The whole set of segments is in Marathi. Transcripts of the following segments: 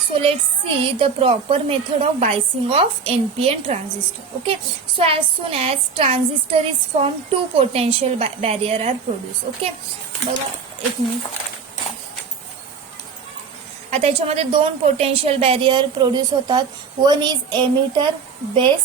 So let's see the proper method of biasing of NPN transistor. Okay, so as soon as transistor is formed, two potential barrier are produced. Okay, बघा एक मिनिट. आता याच्यामध्ये दोन पोटेन्शियल बॅरियर प्रोड्यूस होतात. One is emitter base,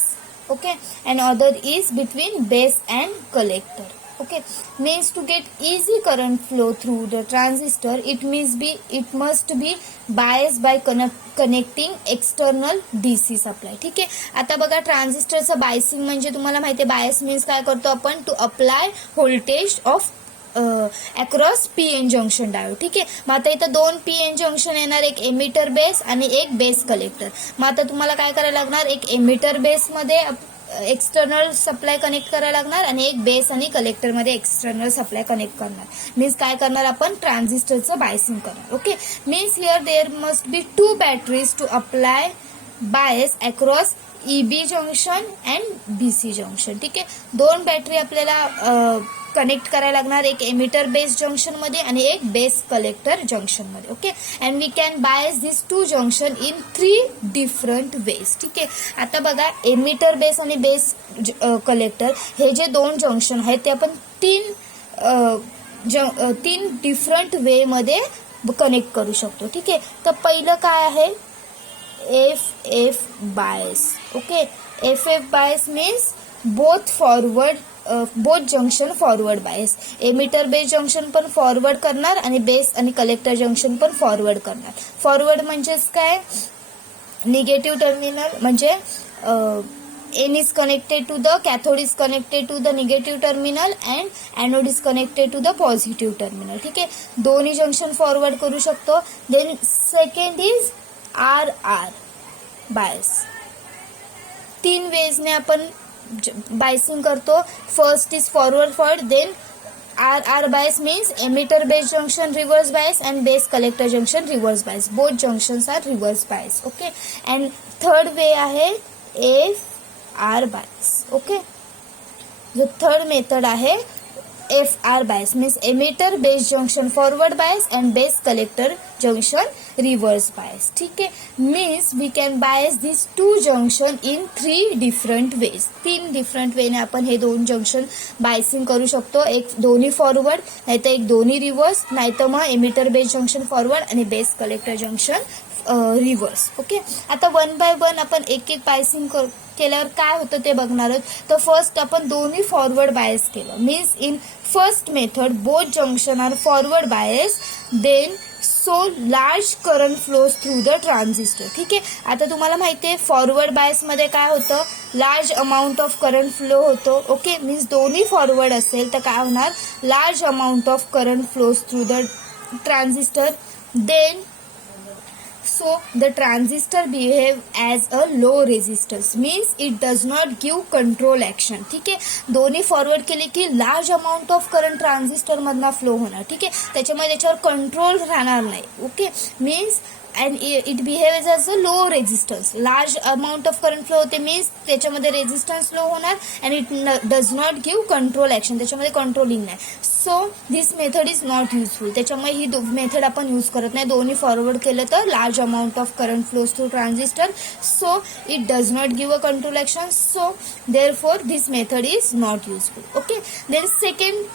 okay, and other is between base and collector. Okay, means to get easy current flow through the transistor, it must be biased by connecting external DC supply. ठीक आहे. आता बघा ट्रान्झिस्टरचं बायसिंग म्हणजे तुम्हाला माहिती आहे, बायस मीन्स काय करतो आपण, to apply voltage of across PN junction diode. ठीक आहे. मग आता इथं दोन पीएन जंक्शन येणार, एक एमिटर बेस आणि एक बेस कलेक्टर. मग आता तुम्हाला काय करायला लागणार, एक एमिटर बेस मध्ये एक्सटर्नल सप्लाय कनेक्ट करायला लागणार आणि एक बेस आणि कलेक्टर मध्ये एक्सटर्नल सप्लाय कनेक्ट करणार. मीन्स काय करणार आपण, ट्रान्झिस्टरचं बायसिंग करणार. Okay, means here there must be two batteries to apply bias across EB junction and BC junction. ठीक आहे. दोन बॅटरी आपल्याला कनेक्ट करायला लागणार, एक एमिटर बेस जंक्शन मध्ये आणि एक बेस कलेक्टर जंक्शन मध्ये. Okay, and we can bias this two junction in 3 different ways. ठीक आहे. आता बघा, एमिटर बेस आणि बेस कलेक्टर हे जे दोन जंक्शन आहेत ते आपण तीन डिफरंट वे मध्ये कनेक्ट करू शकतो. ठीक आहे. तर पहिलं काय आहे, F bias. Okay, F bias means both junction forward bias. Emitter base junction पण फॉरवर्ड करणार आणि बेस आणि कलेक्टर जंक्शन पण फॉरवर्ड करणार. फॉरवर्ड म्हणजेच काय, निगेटिव्ह टर्मिनल म्हणजे N is connected to the cathode is connected to the negative terminal and anode is connected to the positive terminal. ठीक आहे. दोन्ही जंक्शन फॉरवर्ड करू शकतो. Then second is R bias. 3 वेजने आपण बायसिंग करतो. First is forward, then R bias means emitter base junction reverse bias and base collector junction reverse bias. Both junctions are reverse bias. Okay, and third way आहे एफ आर बायस. ओके, जो थर्ड मेथड आहे F R bias means emitter base junction forward bias and base collector junction reverse bias. ठीक आहे. Means we can bias this two junction in 3 different ways. 3 different वेने आपण हे दोन जंक्शन बायसिंग करू शकतो. एक दोन्ही फॉरवर्ड, नाहीतर एक दोन्ही रिव्हर्स, नाहीतर मग एमिटर बेस जंक्शन फॉरवर्ड आणि base collector junction reverse. Okay, आता 1 बाय 1 आपण एक बायसिंग केल्यावर काय होतं ते बघणार आहोत. तर फर्स्ट आपण दोन्ही फॉरवर्ड बायस केलं. Means in first method both junction are forward bias, then so large current flows through the transistor. ठीक आहे. आता तुम्हाला माहिती आहे फॉरवर्ड बायस मध्ये काय होतं, large amount of current flow होतो. ओके, मीन्स दोन्ही फॉरवर्ड असेल तर काय होणार, large amount of current flows through the transistor. Then so the transistor behave as a low resistance means it does not give control action. ठीक आहे. दोन्ही फॉरवर्ड केले की large amount of current transistor मधनं फ्लो होणार. ठीक आहे. त्याच्यामुळे त्याच्यावर कंट्रोल राहणार नाही. Okay, means and it behaves as a low resistance. Large amount of current flow होते मीन्स त्याच्यामध्ये रेझिस्टन्स लो होणार and it does not give control action. त्याच्यामध्ये कंट्रोलिंग नाही. So this method is not useful. त्याच्यामुळे ही मेथड आपण यूज करत नाही. दोन्ही फॉरवर्ड केलं तर large amount of current flows through transistor, so it does not give a control action. So therefore this method is not useful. Okay, then second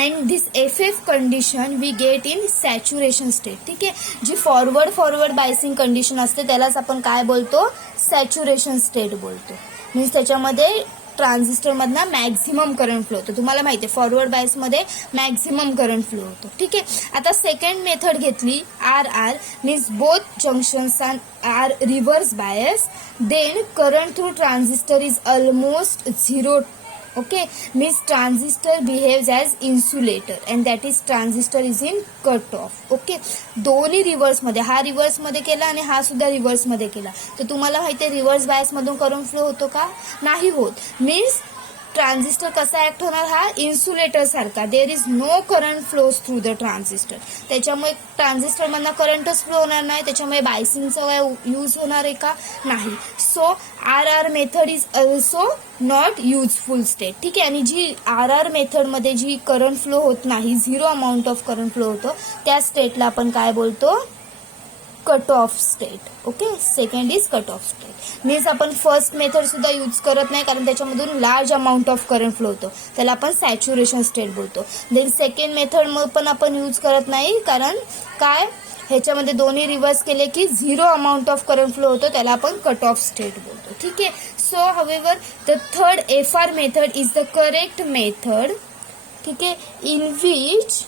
and this F condition we get in saturation state. ठीक आहे. जी फॉरवर्ड बायसिंग कंडिशन असते त्यालाच आपण काय बोलतो, सॅच्युरेशन स्टेट बोलतो. मीन्स त्याच्यामध्ये ट्रान्झिस्टर मधनं मॅक्झिमम करंट फ्लो होतो. तुम्हाला माहिती आहे फॉरवर्ड बायस मध्ये मॅक्झिमम करंट फ्लो होतो. ठीक आहे. आता सेकंड मेथड घेतली R means both junctions are reverse bias, then current through transistor is almost 0. Okay, means transistor behaves as insulator and that is transistor is in cut off. Okay, दोन्ही रिव्हर्समध्ये, हा रिव्हर्समध्ये केला आणि हा सुद्धा रिव्हर्समध्ये केला. तर तुम्हाला माहिती आहे रिव्हर्स बायसमधून करंट फ्लो होतो का, नाही होत. मीन्स ट्रान्झिस्टर कसा ऍक्ट होणार, हा इन्सुलेटर सारखा. There is no current flows through the transistor. त्याच्यामुळे ट्रान्झिस्टर मधनं करंटच फ्लो होणार नाही. त्याच्यामुळे बायसिंगचा काय यूज होणार आहे का, नाही. So R method is also not useful state. ठीक आहे. आणि जी आर मेथडमध्ये जी करंट फ्लो होत नाही, 0 अमाऊंट ऑफ करंट फ्लो होतो, त्या स्टेटला आपण काय बोलतो, cut off state. Okay, second is cut off state. Means आपण फर्स्ट मेथड सुद्धा यूज करत नाही कारण त्याच्यामधून large amount of current flow होतो, त्याला आपण सॅच्युरेशन स्टेट बोलतो. देन सेकंड मेथड मग पण आपण यूज करत नाही कारण काय, ह्याच्यामध्ये दोन्ही रिव्हर्स केले की 0 अमाऊंट ऑफ करंट फ्लो होतो, त्याला आपण कट ऑफ स्टेट बोलतो. ठीक आहे. So however the third FR method is the correct method. ठीक आहे, in which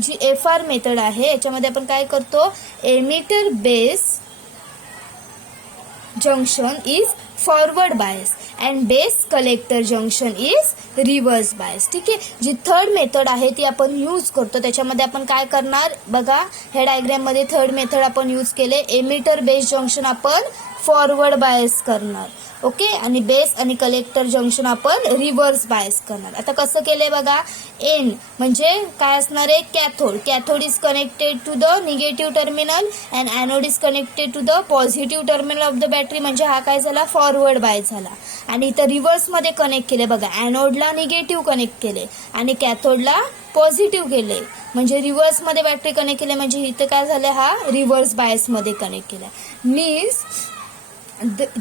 G FR method आहे याच्यामध्ये आपण काय करतो, emitter base junction is forward bias and base collector junction is reverse bias. ठीक आहे. जी थर्ड मेथड आहे ती आपण यूज करतो, त्याच्यामध्ये आपण काय करणार बघा, ह्या डायग्राम मध्ये थर्ड मेथड आपण यूज केले. एमिटर बेस जंक्शन आपण फॉरवर्ड बायस करणार. ओके, आणि बेस आणि कलेक्टर जंक्शन आपण रिव्हर्स बायस करणार. आता कसं केलंय बघा, एन म्हणजे काय असणार आहे, cathode. Cathode is connected to the negative terminal and anode is connected to the positive terminal of the battery. म्हणजे हा काय झाला, फॉरवर्ड बायस झाला. आणि इथं रिव्हर्स मध्ये कनेक्ट केले बघा, एनोडला निगेटिव्ह कनेक्ट केले आणि कॅथोडला पॉझिटिव्ह केले. म्हणजे रिव्हर्स मध्ये बॅटरी कनेक्ट केले, म्हणजे इथं काय झालं, हा रिव्हर्स बायस मध्ये कनेक्ट केला. Means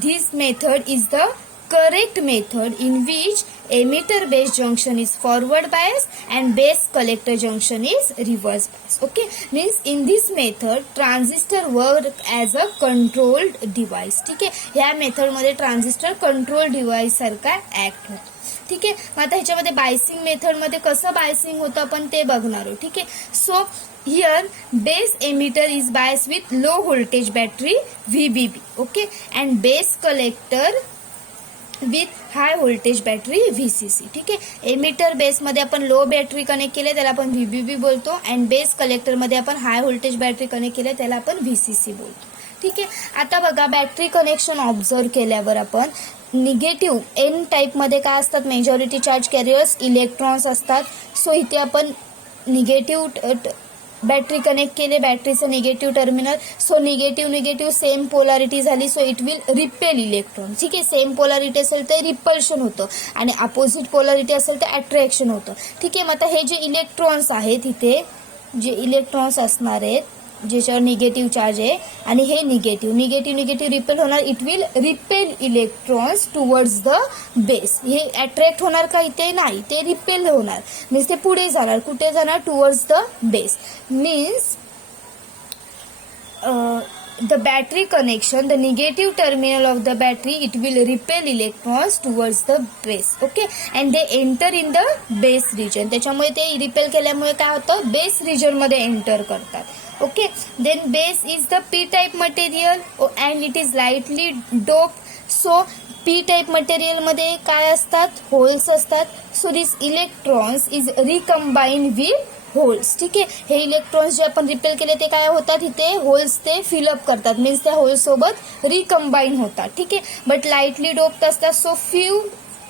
this method is the correct method in which emitter base junction is forward bias and base collector junction is reverse bias. Okay, means in this method transistor work as a controlled device. ठीक आहे, ह्या मेथड मध्ये ट्रान्झिस्टर कंट्रोल डिव्हाइस सारखा ऍक्ट होतो. ठीक आहे. मग आता ह्याच्यामध्ये बायसिंग मेथड मध्ये कसं बायसिंग होतं आपण ते बघणार आहोत. ठीक आहे. So here base emitter is biased with low voltage battery VBB. Okay, and base collector with high voltage battery VCC. ठीक आहे. एमिटर बेस मध्ये आपण लो बॅटरी कनेक्ट केले त्याला आपण VBB बोलतो, अँड बेस कलेक्टर मध्ये आपण हाय व्होल्टेज बॅटरी कनेक्ट केले त्याला आपण VCC बोलतो. ठीक आहे. आता बघा, बॅटरी कनेक्शन ऑब्झर्व केल्यावर आपण निगेटिव्ह एन टाइप मध्ये काय असतात, मेजॉरिटी चार्ज कॅरियर्स इलेक्ट्रॉन्स असतात. सो इथे आपण निगेटिव्ह बॅटरी कनेक्ट केले, बॅटरीचं negative terminal. So negative same polarity झाली, so it will repel electron. ठीक आहे. सेम पोलॅरिटी असेल तर रिपल्शन होतं आणि अपोजिट पोलॅरिटी असेल तर अट्रॅक्शन होतं. ठीक आहे. मग आता हे जे इलेक्ट्रॉन्स आहेत, इथे जे इलेक्ट्रॉन्स असणार आहेत ज्याच्यावर निगेटिव्ह चार्ज आहे आणि हे निगेटिव्ह रिपेल होणार, it will repel electrons towards the base. हे अट्रॅक्ट होणार का, इथे नाही, ते रिपेल होणार. मीन्स ते पुढे जाणार, कुठे जाणार, towards the base. Means the battery connection, the negative terminal of the battery, it will repel electrons towards the base. Okay, and they enter in the base region. त्याच्यामुळे ते रिपेल केल्यामुळे काय होतं, बेस रिजन मध्ये एंटर करतात. Okay, then base is the P type material and it is lightly dope. So P type material मध्ये काय असतात, होल्स असतात. So this electrons is recombine with holes. ठीक आहे. हे इलेक्ट्रॉन्स जे आपण रिपेल केले ते काय होतात, इथे होल्स ते फिलअप करतात, मीन्स त्या होल्स सोबत रिकंबाईन होतात. ठीक आहे. बट लाइटली डोप्ड असतात. सो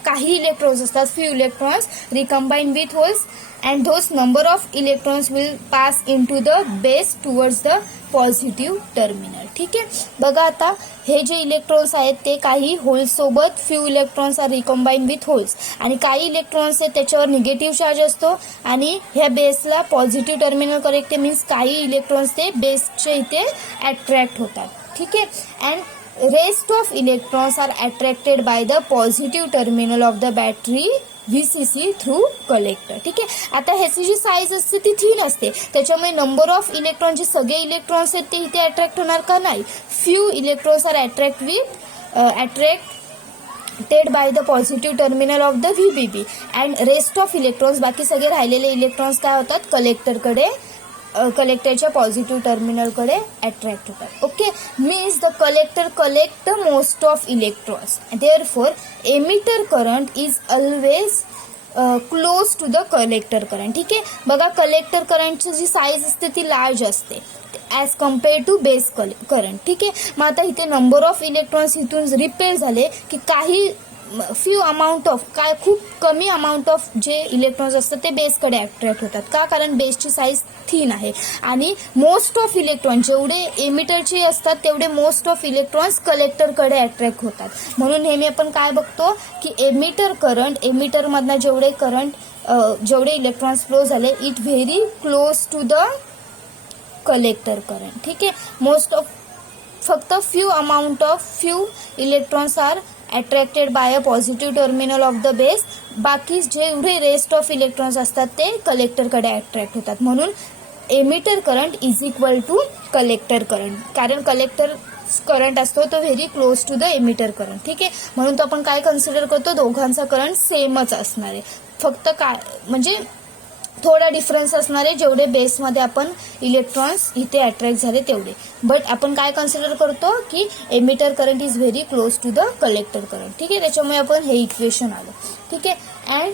काही इलेक्ट्रॉन्स असतात, few electrons recombine with holes and those number of electrons will pass into the base towards the positive terminal. ठीक आहे. बघा आता हे जे इलेक्ट्रॉन्स आहेत ते काही होल्स सोबत few electrons are recombine with holes, आणि काही इलेक्ट्रॉन्स आहेत त्याच्यावर निगेटिव्ह चार्ज असतो आणि ह्या बेसला पॉझिटिव्ह टर्मिनल करेक्ट, मीन्स काही इलेक्ट्रॉन्स ते बेसच्या इथे अट्रॅक्ट होतात. ठीक आहे. And rest of electrons are attracted by the positive terminal of the battery VCC through collector. ठीक आहे. आता ह्याची जी साईज असते ती थिन असते, त्याच्यामुळे नंबर ऑफ इलेक्ट्रॉन, जे सगळे इलेक्ट्रॉन्स आहेत ते इथे अट्रॅक्ट होणार का, नाही. Few electrons are attracted by the positive terminal of the VBB and rest of electrons, बाकी सगळे राहिलेले इलेक्ट्रॉन्स काय होतात, कलेक्टरच्या पॉझिटिव्ह टर्मिनलकडे अट्रॅक्ट होतात. Okay, means the collector collect the most of electrons. Therefore emitter current is always close to the collector current. ठीक आहे. बघा, कलेक्टर करंटची जी साईज असते ती लार्ज असते as compare to base current. ठीक आहे. मग आता इथे नंबर ऑफ इलेक्ट्रॉन्स इथून रिपेल झाले की काही फ्यू अमाऊंट ऑफ, काय खूप कमी अमाऊंट ऑफ जे इलेक्ट्रॉन्स असतात ते बेसकडे अट्रॅक्ट होतात. का, कारण बेसची साईज थिन आहे आणि मोस्ट ऑफ इलेक्ट्रॉन जेवढे एमिटरचे असतात तेवढे मोस्ट ऑफ इलेक्ट्रॉन्स कलेक्टरकडे अट्रॅक्ट होतात. म्हणून नेहमी आपण काय बघतो की एमिटरमधनं जेवढे इलेक्ट्रॉन्स फ्लो झाले, it very close to the collector current. ठीक आहे. मोस्ट ऑफ फक्त few electrons are attracted by a positive terminal of the base. बाकी जेवढे रेस्ट ऑफ इलेक्ट्रॉन्स असतात ते कलेक्टरकडे अट्रॅक्ट होतात. म्हणून emitter current is equal to collector current. कारण कलेक्टर करंट असतो तो very close to the emitter current. ठीक आहे. म्हणून तो आपण काय कन्सिडर करतो, दोघांचा करंट सेमच असणार आहे. फक्त काय म्हणजे थोडा डिफरन्स असणार आहे, जेवढे बेसमध्ये आपण इलेक्ट्रॉन्स इथे अट्रॅक्ट झाले तेवढे. बट आपण काय कन्सिडर करतो की emitter current is very close to the collector current. ठीक आहे. त्याच्यामुळे आपण हे इक्वेशन आलं. ठीक आहे. And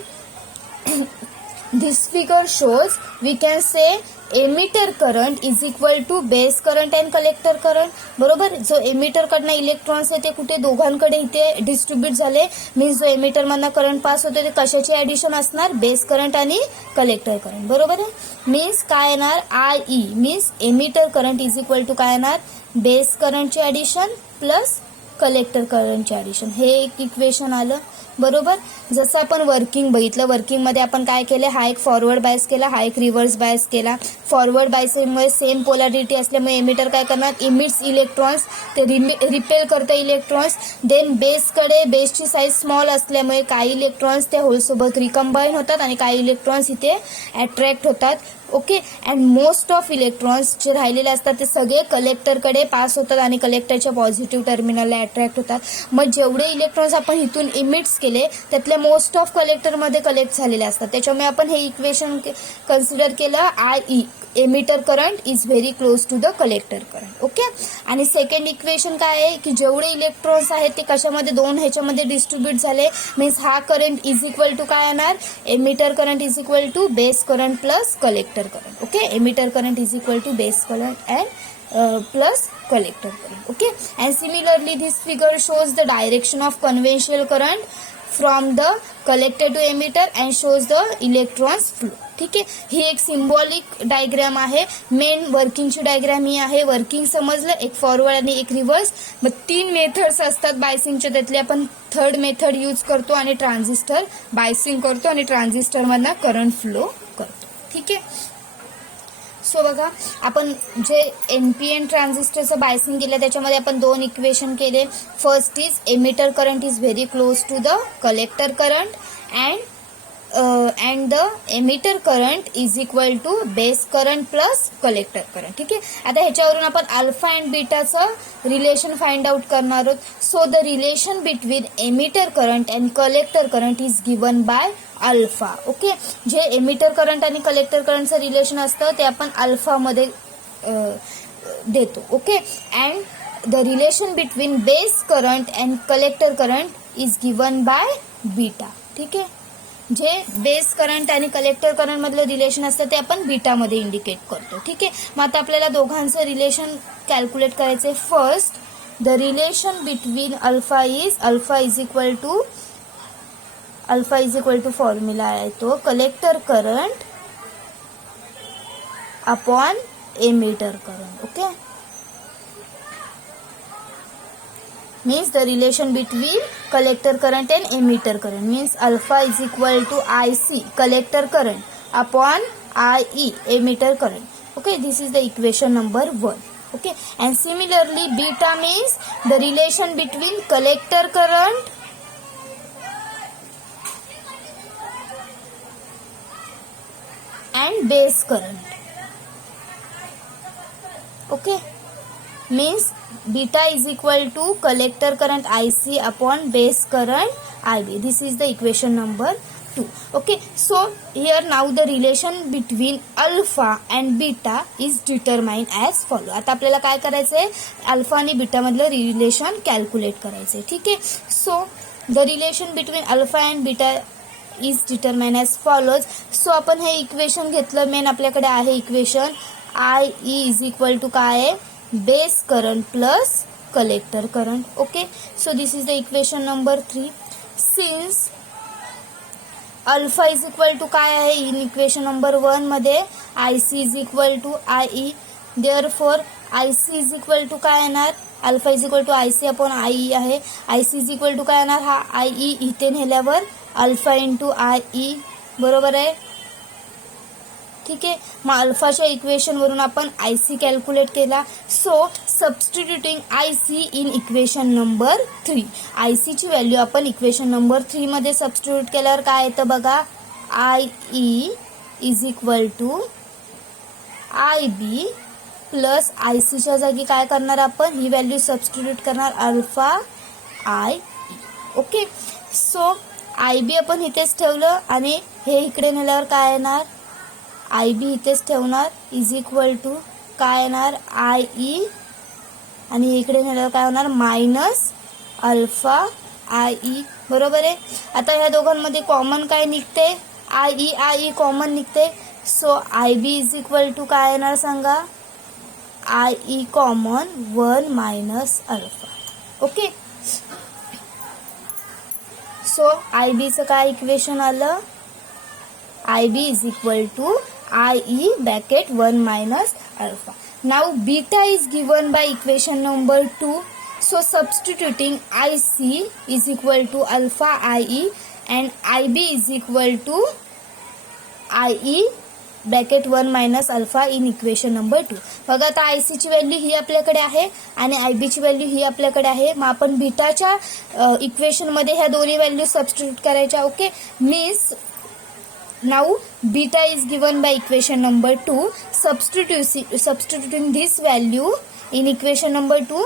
this figure shows we can say emitter current is equal to base current and collector current. बरोबर. जो एमिटर कडनं इलेक्ट्रॉन्स आहे ते कुठे दोघांकडे इथे डिस्ट्रीब्यूट झाले. मीन्स जो एमिटर मधनं करंट पास होते ते कशाचे ऍडिशन असणार, बेस करंट आणि कलेक्टर करंट. बरोबर आहे. मीन्स काय येणार, I E means emitter current is equal to काय येणार, बेस करंटचे ऍडिशन प्लस कलेक्टर करंटचे ऍडिशन. हे एक इक्वेशन आलं. बरोबर. जसं आपण वर्किंग बघितलं, वर्किंगमध्ये आपण काय केलं, हा एक फॉरवर्ड बायस केला, हा एक रिव्हर्स बायस केला. फॉरवर्ड बायसमुळे सेम पोलॅरिटी असल्यामुळे एमिटर काय करणार, इमिट्स इलेक्ट्रॉन्स, ते रिपेल करतं इलेक्ट्रॉन्स. देन बेसची साईज स्मॉल असल्यामुळे काही इलेक्ट्रॉन्स त्या होलसोबत रिकंबाईन होतात आणि काही इलेक्ट्रॉन्स इथे अट्रॅक्ट होतात. Okay. And most of electrons जे राहिलेले असतात ते सगळे कलेक्टरकडे पास होतात आणि कलेक्टरच्या पॉझिटिव्ह टर्मिनलला अट्रॅक्ट होतात. मग जेवढे इलेक्ट्रॉन्स आपण इथून इमिट्स केले त्यातले मोस्ट ऑफ कलेक्टरमध्ये कलेक्ट झालेले असतात. त्याच्यामुळे आपण हे इक्वेशन कन्सिडर केलं, I E emitter current is very close to the collector current. Okay. आणि सेकंड इक्वेशन काय आहे की जेवढे इलेक्ट्रॉन्स आहेत ते कशामध्ये, दोन ह्याच्यामध्ये डिस्ट्रीब्यूट झाले. मीन्स हा करंट इज इक्वल टू काय येणार, emitter current is equal to base current plus collector current. Okay. Emitter current is equal to base current and plus collector current. Okay. And similarly this figure shows the direction of conventional current from the collector to emitter and shows the electrons flow. ठीक आहे. ही एक सिम्बॉलिक डायग्राम आहे. मेन वर्किंगची डायग्राम ही आहे. वर्किंग समजलं, एक फॉरवर्ड आणि एक रिव्हर्स. मग 3 मेथड्स असतात बायसिंगच्या, त्यातले आपण थर्ड मेथड यूज करतो आणि ट्रान्झिस्टर बायसिंग करतो आणि ट्रान्झिस्टर मधनं करंट फ्लो करतो. ठीक आहे. सो बघा, आपण जे एनपीएन ट्रान्झिस्टरचं बायसिंग केलं त्याच्यामध्ये आपण 2 इक्वेशन केले. First is emitter current is very close to the collector current and the emitter current is equal to base current plus collector current. ठीक आहे. आता ह्याच्यावरून आपण अल्फा अँड बीटाचं रिलेशन फाइंड आउट करणार आहोत. So the relation between emitter current and collector current is given by alpha. Okay. जे एमिटर करंट आणि कलेक्टर करंटचं रिलेशन असतं ते आपण अल्फामध्ये देतो. Okay. And the relation between base current and collector current is given by beta. ठीक आहे. जे बेस करंट आणि कलेक्टर करंट मधलं रिलेशन असतं ते आपण बीटामध्ये इंडिकेट करतो. ठीक आहे. मग आता आपल्याला दोघांचं रिलेशन कॅल्क्युलेट करायचंय. First the relation between alpha is equal to formula आहे तो collector current upon emitter current. Okay. means the relation between collector current and emitter current means alpha is equal to IC collector current upon IE emitter current. Okay, this is the equation number 1. Okay, and similarly beta means the relation between collector current and base current. Okay, means beta is equal to collector current IC upon base current IB. This is the equation number 2. Okay, so here now the relation between alpha and beta is determined as follow. आता आपल्याला काय करायचंय, अल्फा आणि बीटा मधलं रिलेशन कॅल्क्युलेट करायचंय. ठीक आहे. So the relation between alpha and beta is determined as follows. So आपण हे इक्वेशन घेतलं. मेन आपल्याकडे आहे equation I E is equal to काय आहे, base current plus collector current. Okay. So this is the equation number 3. Since alpha is equal to काय आहे इन इक्वेशन नंबर 1 मध्ये I C is equal to I E. Therefore I C is equal to काय येणार, alpha is equal to I C upon I E आहे. I C is equal to काय येणार, हा आय ई इथे नेल्यावर अल्फा इंटू आय ई. बरोबर आहे. ठीक आहे. मग अल्फाच्या इक्वेशन वरून आपण IC कॅल्क्युलेट केला. So substituting IC in equation number 3, IC ची व्हॅल्यू आपण इक्वेशन नंबर 3 मध्ये सबस्टिट्यूट केल्यावर काय येतं बघा, IE is equal to IB plus ICच्या जागी काय करणार आपण, ही व्हॅल्यू सबस्टिट्यूट करणार alpha IE. Okay. So IB आपण इथेच ठेवलं आणि हे इकडे नेल्यावर काय येणार, IB इथेच ठेवणार इज इक्वल टू काय येणार IE आणि इकडे नेल्यावर काय होणार मायनस अल्फा IE. बरोबर आहे. आता ह्या दोघांमध्ये कॉमन काय निघते, IE कॉमन निघते. So IB is equal to काय येणार सांगा, IE common 1 minus alpha. Okay. So IBचं काय इक्वेशन आलं, IB is equal to IE bracket 1 minus alpha. Now beta is given by equation number 2. So substituting IC is equal to alpha IE and IB is equal to IE bracket 1 minus alpha in equation number 2. बघा आता IC ची व्हॅल्यू ही आपल्याकडे आहे आणि IB ची व्हॅल्यू ही आपल्याकडे आहे. मग आपण बीटाच्या इक्वेशन मध्ये ह्या दोन्ही व्हॅल्यू सबस्टिट्यूट करायच्या. Okay. Means now beta is given by equation number 2, substituting this value in equation number 2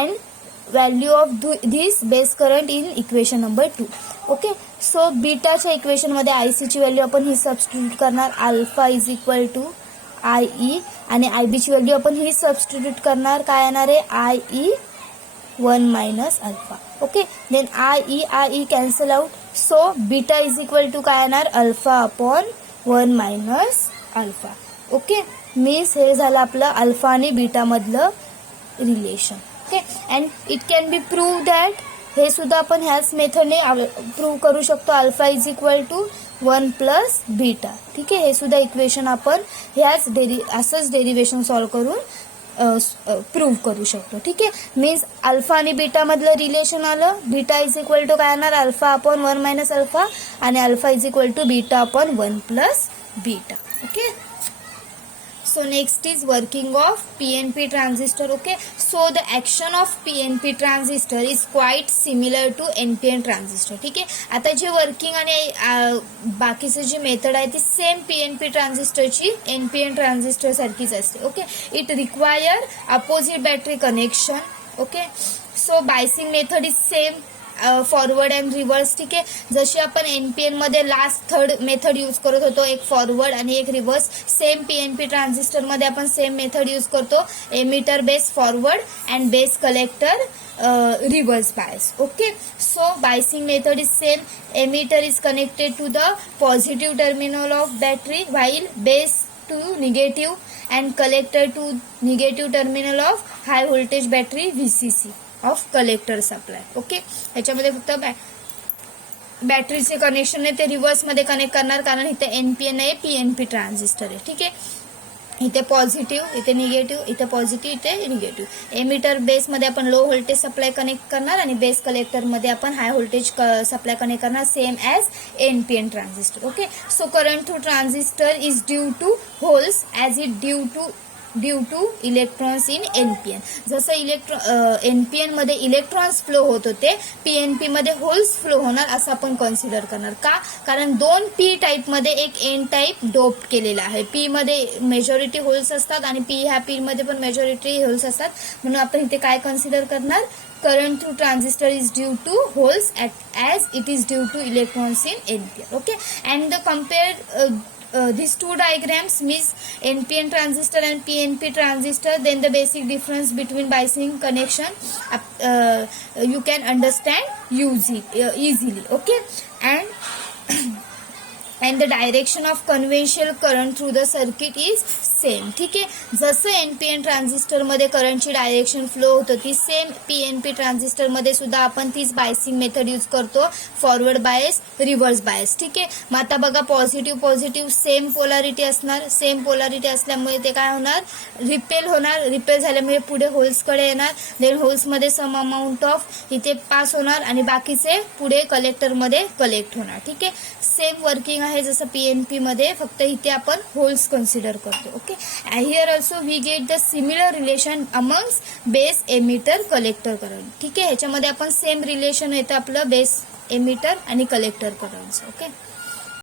and value of this base current in equation number 2. okay. so beta च्या इक्वेशन मध्ये IC ची व्हॅल्यू आपण ही सबस्टिट्यूट करणार alpha is equal to IE आणि IB ची व्हॅल्यू आपण ही सबस्टिट्यूट करणार काय येणार आहे IE 1 minus alpha. Okay. Then IE cancel out. So beta is equal to काय येणार alpha upon 1 minus alpha. Okay. Means हे झालं आपलं अल्फा आणि बीटा मधलं relation. Okay. And it can be prove that, हे सुद्धा आपण ह्याच मेथडने प्रूव्ह करू शकतो, alpha is equal to 1 plus beta. ठीक आहे. हे सुद्धा इक्वेशन आपण ह्याच असंच डेरिव्हेशन सॉल्व्ह करून प्रूव्ह करू शकतो. ठीक आहे. मीन्स अल्फा आणि बीटा मधलं रिलेशन आलं, बीटा इज इक्वल टू काय येणार अल्फा अपॉन 1 मायनस अल्फा आणि alpha is equal to beta upon 1 plus beta. Okay. So next is working of PNP transistor. Okay. So the action of PNP transistor is quite similar to NPN transistor. ठीक आहे. आता जे वर्किंग आणि बाकीचे जे मेथड आहे ती सेम PNP ट्रान्झिस्टरची NPN ट्रान्झिस्टर सारखीच असते. Okay. It require opposite battery connection. Okay. So biasing method is same, forward and reverse. ठीक आहे. जशी आपण NPN मध्ये लास्ट थर्ड मेथड यूज करत होतो, एक फॉरवर्ड आणि एक रिव्हर्स, सेम PNP ट्रान्झिस्टर मध्ये आपण सेम मेथड यूज करतो, emitter base forward and base collector reverse bias. Okay. So biasing method is same, emitter is connected to the positive terminal of battery while base to negative and collector to negative terminal of high voltage battery VCC of collector supply. Okay. ह्याच्यामध्ये फक्त बॅटरीचे कनेक्शन आहे ते रिव्हर्स मध्ये कनेक्ट करणार, कारण इथे NPN आहे, PNP ट्रान्झिस्टर आहे. ठीक आहे. इथे पॉझिटिव्ह, इथे निगेटिव्ह, इथे पॉझिटिव्ह, इथे निगेटिव्ह. एमिटर बेस मध्ये आपण लो व्होल्टेज सप्लाय कनेक्ट करणार आणि बेस कलेक्टर मध्ये आपण हाय व्होल्टेज सप्लाय कनेक्ट करणार, same as NPN transistor. Okay. So current through transistor is due to holes as it due to electrons in NPN. जसं NPN मध्ये इलेक्ट्रॉन्स फ्लो होत होते, PNP मध्ये होल्स फ्लो होणार असं आपण कन्सिडर करणार. का? कारण दोन P टाईप मध्ये एक N टाईप डोप केलेला आहे. P मध्ये मेजॉरिटी होल्स असतात आणि ह्या P मध्ये पण मेजॉरिटी होल्स असतात, म्हणून आपण इथे काय कन्सिडर करणार, current through transistor is due to holes as it is due to electrons in NPN. Okay. And the compare these two diagrams means NPN transistor and PNP transistor, then the basic difference between biasing connection you can understand easily. Okay. And the direction of conventional current through the circuit is same. ठीक आहे. जसं NPN ट्रान्झिस्टर मध्ये करंटची डायरेक्शन फ्लो होतं ती सेम PNP ट्रान्झिस्टर मध्ये सुद्धा आपण तीच बायसिंग मेथड यूज करतो, फॉरवर्ड बायस, रिव्हर्स बायस. ठीक आहे. मग आता बघा पॉझिटिव्ह सेम पोलॅरिटी असणार, सेम पोलॅरिटी असल्यामुळे ते काय होणार, रिपेल होणार, रिपेल झाल्यामुळे पुढे होल्सकडे येणार, देन होल्समध्ये सम अमाऊंट ऑफ इथे पास होणार आणि बाकीचे पुढे कलेक्टरमध्ये कलेक्ट होणार. ठीक आहे. सेम वर्किंग आहे. आहे जसं PNP मध्ये, फक्त इथे आपण होल्स कन्सिडर करतो. Okay, here also we get the similar relation amongst base, emitter, collector current. ठीक आहे, ह्याच्यामध्ये आपण सेम रिलेशन येतं आपलं बेस, एमिटर आणि कलेक्टर करंटचं. ओके,